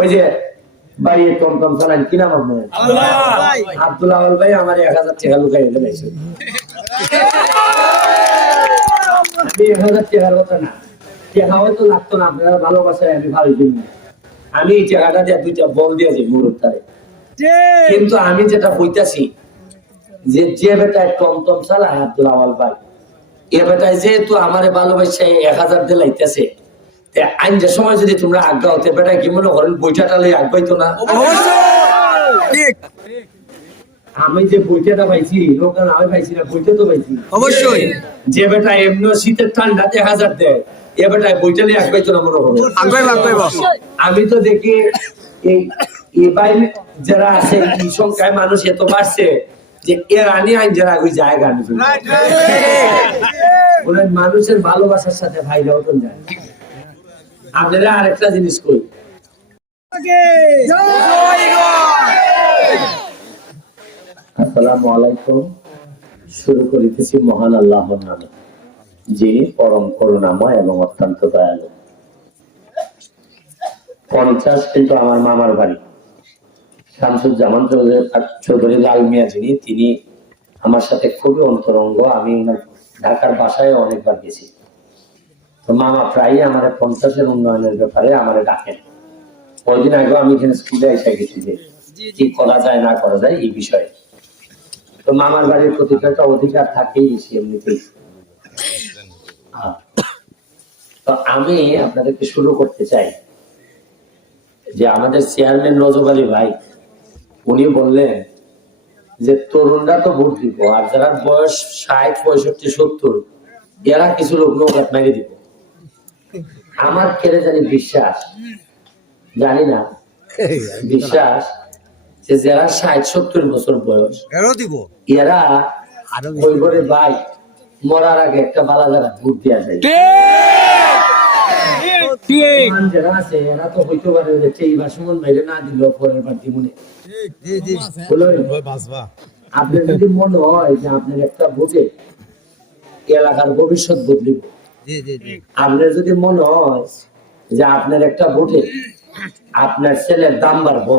ওই যে ভাই চালান কি নাম আপনার? আব্দুল আওয়াল ভাই আমার এক হাজার টাকা লুকাই দিলাইছে আমি এক হাজার টাকার কথা না। টাকা হয়তো লাগতো না আপনারা ভালোবাসায় আমি ভালো দিন আমি এই টাকাটা দিয়ে দুইটা বল দিয়েছি মুরুব তারে। কিন্তু আমি যেটা বইতাছি যে যে বেটায় টমটম চালায় আব্দুল আওয়াল ভাই এ বেটায় যেহেতু আমার ভালোবাসা এক হাজার দিয়ে লাইতেছে আইন যে সময় যদি তোমরা আজ্ঞা হতে বেটায় কি মনে করেন বইটা টালে আগাইতো না? ঠিক আমি যে বইটাটা পাইছি লোকাল আমি পাইছি না বইটা তো পাইছি। অবশ্যই। যে বেটা এমনি শীতের ঠান্ডা এক হাজার দেয় এ বেটায় বইটা আগাইতো না মনে হবে আমি তো দেখি এই যারা আছে এই সংখ্যায় মানুষ এত বাড়ছে যে এর আনি আইন যারা ওই জায়গা আনি মানুষের ভালোবাসার সাথে ভাইরাও তো যায়। আপনারা আরেকটা জিনিস কই? আসসালামু আলাইকুম। শুরু করিতেছি মহান আল্লাহর নামে যিনি পরম করুণাময় এবং অত্যন্ত দয়ালু। পঞ্চাশ কিন্তু আমার মামার বাড়ি। শামসুজ্জামান চৌধুরী চৌধুরী লাল মিয়া যিনি তিনি আমার সাথে খুবই অন্তরঙ্গ। আমি ঢাকার বাসায় অনেকবার গেছি। তো মামা প্রায়ই আমার পঞ্চাশের উন্নয়নের ব্যাপারে আমার ডাকেন। কয়দিন আগেও আমি এখানে স্কুলে এসে গেছি যে কি করা যায় না করা যায় এই বিষয়ে। তো মামার বাড়ির প্রতি তো একটা অধিকার থাকেই এমনিতেই। তো আমি আপনাদেরকে শুরু করতে চাই যে আমাদের চেয়ারম্যান রজব আলী ভাই উনি বললেন যে তরুণরা তো ভোট দিব আর যারা বয়স ষাট পঁয়ষট্টি সত্তর এরা কিছু লোক নৌকাত মেরে দিব। আমার কেড়ে জানি বিশ্বাস? জানি না। বিশ্বাস যে যারা ষাট সত্তর বছর বয়স দিব। এরা ওই করে ভাই মরার আগে একটা বালা জায়গা ভোট দেওয়া যায়। যারা আছে এরা তো হইতে পারে যে এইবার সুমন ভাইরে না দিল পরের বার দিমুনে। জি জি হলো আপনার যদি মনে হয় যে আপনার একটা ভোটে এলাকার ভবিষ্যৎ বদলিব আপনার যদি মনে হয় যে আপনার একটা ভোটে আপনার ছেলের দাম বাড়বো।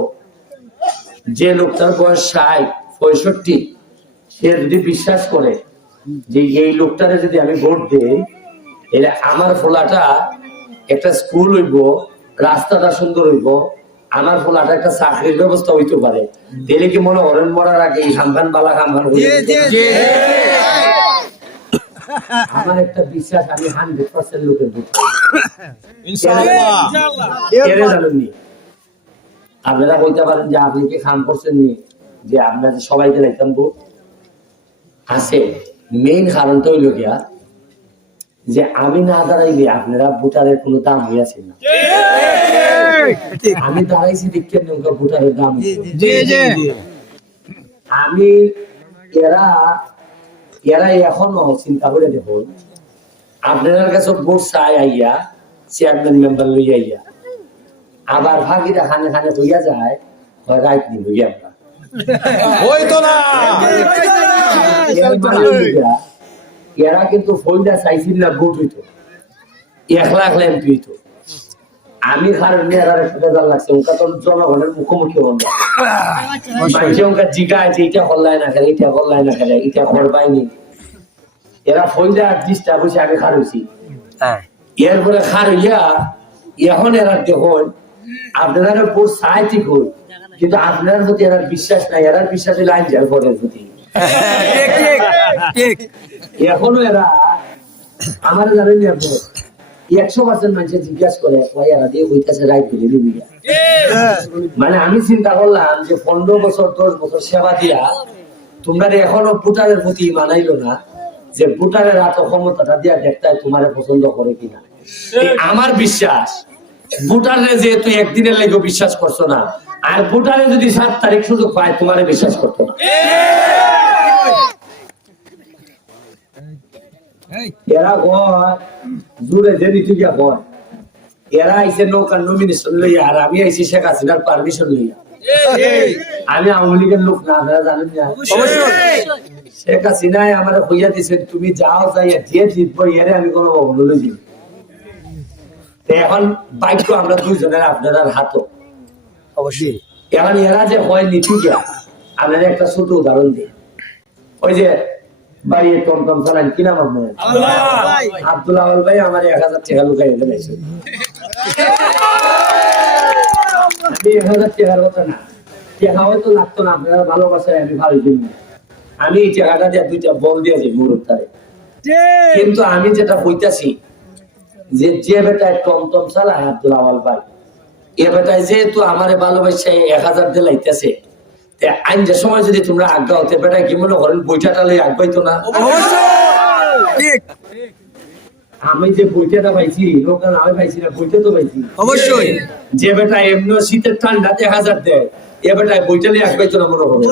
যে লোকটার বয়স ষাট পঁয়ষট্টি সে যদি বিশ্বাস করে যে এই লোকটারে যদি আমি ভোট দিই এলে আমার ফোলাটা একটা স্কুল হইব রাস্তাটা সুন্দর হইব আমার ফোলাটা একটা চাকরির ব্যবস্থা হইতে পারে। তাহলে কি মনে করেন মরার আগে এই খামখান বালা খামখান জি জি। জি। আমার একটা বিশ্বাস আমি হান্ড্রেড পার্সেন্ট লোকের ভোট কেড়ে জানেননি আপনারা বলতে পারেন যে আপনি কি খাম করছেন নি? যে আপনার যে সবাইকে দেখতাম ভোট? আছে। মেইন কারণটা হইল গিয়া যে আমি না দাঁড়াইলে আপনারা ভোটারের কোনো দাম হইয়াছে না। আমি দাঁড়াইছি দেখতে নৌকা ভোটারের দাম আমি এরা এরা এখনও চিন্তা করে দেখুন। আপনার কাছে ভোট চাই আইয়া চেয়ারম্যান মেম্বার লই আইয়া। আবার ভাগিটা খানে খানে হইয়া যায় রাইট নি হইয়া আমরা। হইতো না। এর কিন্তু ফইটা চাইছিল না ভোট হইতো। একলা একলা এমপি হইতো। আমি লাগছে তো জনগণের মুখোমুখি হন না মানুষে ওকে জিগায় যে এটা না খেলে এটা না খেলে এটা এরা ফইলা ডিস্টার্ব হয়েছে আমি খার হয়েছি। হ্যাঁ। এরপরে খার হইয়া এখন এরা দেখুন আপনারা ঠিক হই কিন্তু আপনার প্রতি এরা বিশ্বাস নাই এরা বিশ্বাস হইলে আইন যায় ভোটের প্রতি। এখনও এরা আমার জানেন আপনি? একশো পার্সেন্ট মানুষে জিজ্ঞাসা করে এরা দিয়ে হইতেছে রাইট দিলে দিবি মানে আমি চিন্তা করলাম যে পনেরো বছর দশ বছর সেবা দিয়া তোমরা এখনও ভোটারের প্রতি মানাইলো না যে ভোটারের এত ক্ষমতাটা দিয়া দেখতে তোমারে পছন্দ করে কিনা। আমার বিশ্বাস ভোটারে যেহেতু একদিনের লেগে বিশ্বাস করছ না আর ভোটারে যদি সাত তারিখ সুযোগ পায় তোমারে বিশ্বাস করতো না। এরা জুড়ে যে এরা আইসে নৌকার নমিনেশন লইয়া আর আমি আইসি শেখ হাসিনার পারমিশন লইয়া। আমি আওয়ামী লীগের লোক না আপনারা জানেন না। শেখ হাসিনায় আমার হইয়া দিছেন তুমি যাও যাইয়া যে জিতবো এরে আমি কোনো কখনো লই দিব তো এখন বাইক আমরা দুইজনের আপনার হাতও। অবশ্যই। এখন এরা যে হয় নীতিকা আপনার একটা ছোট উদাহরণ দিই। ওই যে বাড়ি টমটম চালান কি নাম আপনার? আব্দুল আওয়াল ভাই আমার এক হাজার টাকা লুকাই ফেলাইছে আমি এক হাজার টাকার কথা না। টাকা হয়তো লাগতো না আপনারা ভালোবাসায় আমি ভালো কিনি আমি এই টাকাটা দিয়ে দুইটা বল দিয়েছি মুরুর তারে। কিন্তু আমি যেটা বইতাছি যে যে বেটায় টমটম চালায় আব্দুল আওয়াল ভাই এ বেটায় যেহেতু আমারে ভালোবাসে এক হাজার দিয়ে লাইতেছে আইন যে সময় যদি তোমরা আজ্ঞা হতে বেটায় কি মনে করেন বইটাটা লই আগ্রহিত না? আমি যে বইটাটা পাইছি লোকাল আমি পাইছি না বইটা তো পাইছি। অবশ্যই। যে বেটা এমনি শীতের ঠান্ডাতে হাজার দেয় এ বেটায় বইটা আগ্রহিত না মনে হবে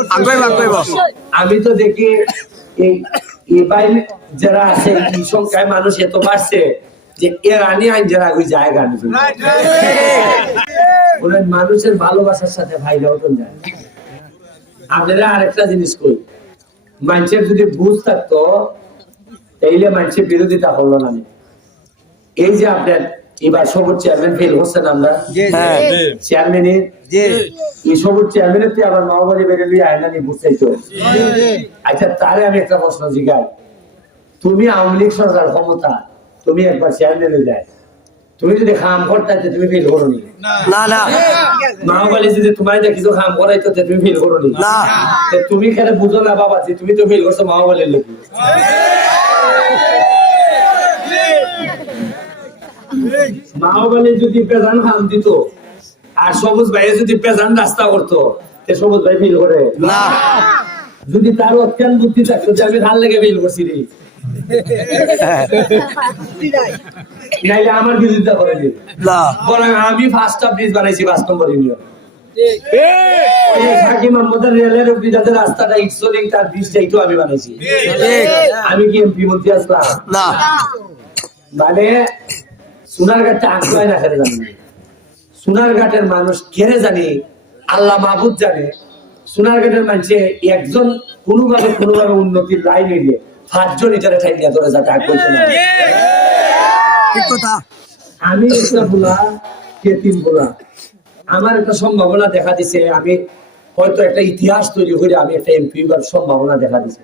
আমি তো দেখি এই যারা আছে এই সংখ্যায় মানুষ এত বাড়ছে যে এর আনি আইন যারা ওই জায়গা মানুষের ভালোবাসার সাথে ভাইরা ওঠন যায়। আপনারা আরেকটা জিনিস কই মানুষের যদি বুঝ থাকতো তাইলে মানুষের বিরোধিতা করল না এই যে আপনার এবার সবুজ চেয়ারম্যান ফেল হচ্ছেন আমরা? হ্যাঁ চেয়ারম্যানের জি। এই সবুজ চেয়ারম্যানের তো আবার মাওবাড়ি বেড়ে নিয়ে আয়না নিয়ে বুঝতেই তো আচ্ছা তারে আমি একটা প্রশ্ন জিগাই। তুমি আওয়ামী লীগ সরকার ক্ষমতা তুমি একবার চেয়ারম্যানে যায় তুমি যদি খাম করতে তুমি ফিল করো নি। না। মাওবাড়ি যদি তোমার কিছু খাম করাইতো তে তুমি ফিল করো না। তুমি কেন বুঝো না বাবা যে তুমি তো ফিল করছ মাওবাড়ির লোক মাওবাড়ি যদি পেজান খাম দিত আর সবুজ ভাই যদি পেজান রাস্তা করতো তে সবুজ ভাই ফিল করে। না। যদি তার অত্যন্ত বুদ্ধি থাকতো যে আমি ভালো লেগে ফেল করছি রে। নাইলে আমার বিরোধিতা করে দিন না। বরং আমি ফার্স্ট অফ ব্রিজ বানাইছি পাঁচ নম্বর ইউনিয়ন ওই যে সাকিব মোহাম্মদের রেলের উপরে যাতে রাস্তাটা ইক্সলিং তার ব্রিজটা এটাও আমি বানাইছি। আমি কি এমপি মন্ত্রী আসলাম? না। মানে সোনারঘাটটা আগ্রহ না খেলে জানি সোনারঘাটের মানুষ কেড়ে জানি আল্লাহ মাহবুদ জানে সোনারঘাটের মানুষে একজন কোনোভাবে কোনোভাবে উন্নতির লাইন নিলে পাঁচজন এটারে ঠাই নিয়ে ধরে যাতে আগ্রহ না ঠিক কথা। আমি একটা বলা কেতিম বলা আমার একটা সম্ভাবনা দেখা দিছে আমি হয়তো একটা ইতিহাস তৈরি করে আমি একটা এমপি হওয়ার সম্ভাবনা দেখা দিছে।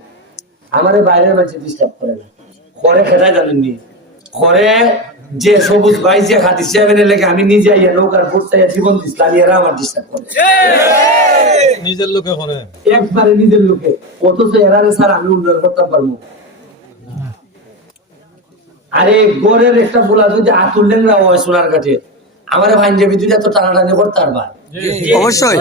আমার বাইরের মানুষ ডিস্টার্ব করে না। করে খেটাই জানেননি। করে যে সবুজ ভাই যে খাতি চেয়ারম্যানের লেগে আমি নিজে আইয়া নৌকার ভোট চাইয়া জীবন দিচ্ছিলাম এরা আমার ডিস্টার্ব করে। নিজের লোকে করে। একবারে নিজের লোকে। অথচ এরারে স্যার আমি উন্নয়ন করতে পারব। আরে গড়ের একটা বোলা যদি আতুল লেংরা হয় সোনার কাঠে আমার ভাইন যাবি দুইটা তো টানাটানি করতে পারবা। অবশ্যই।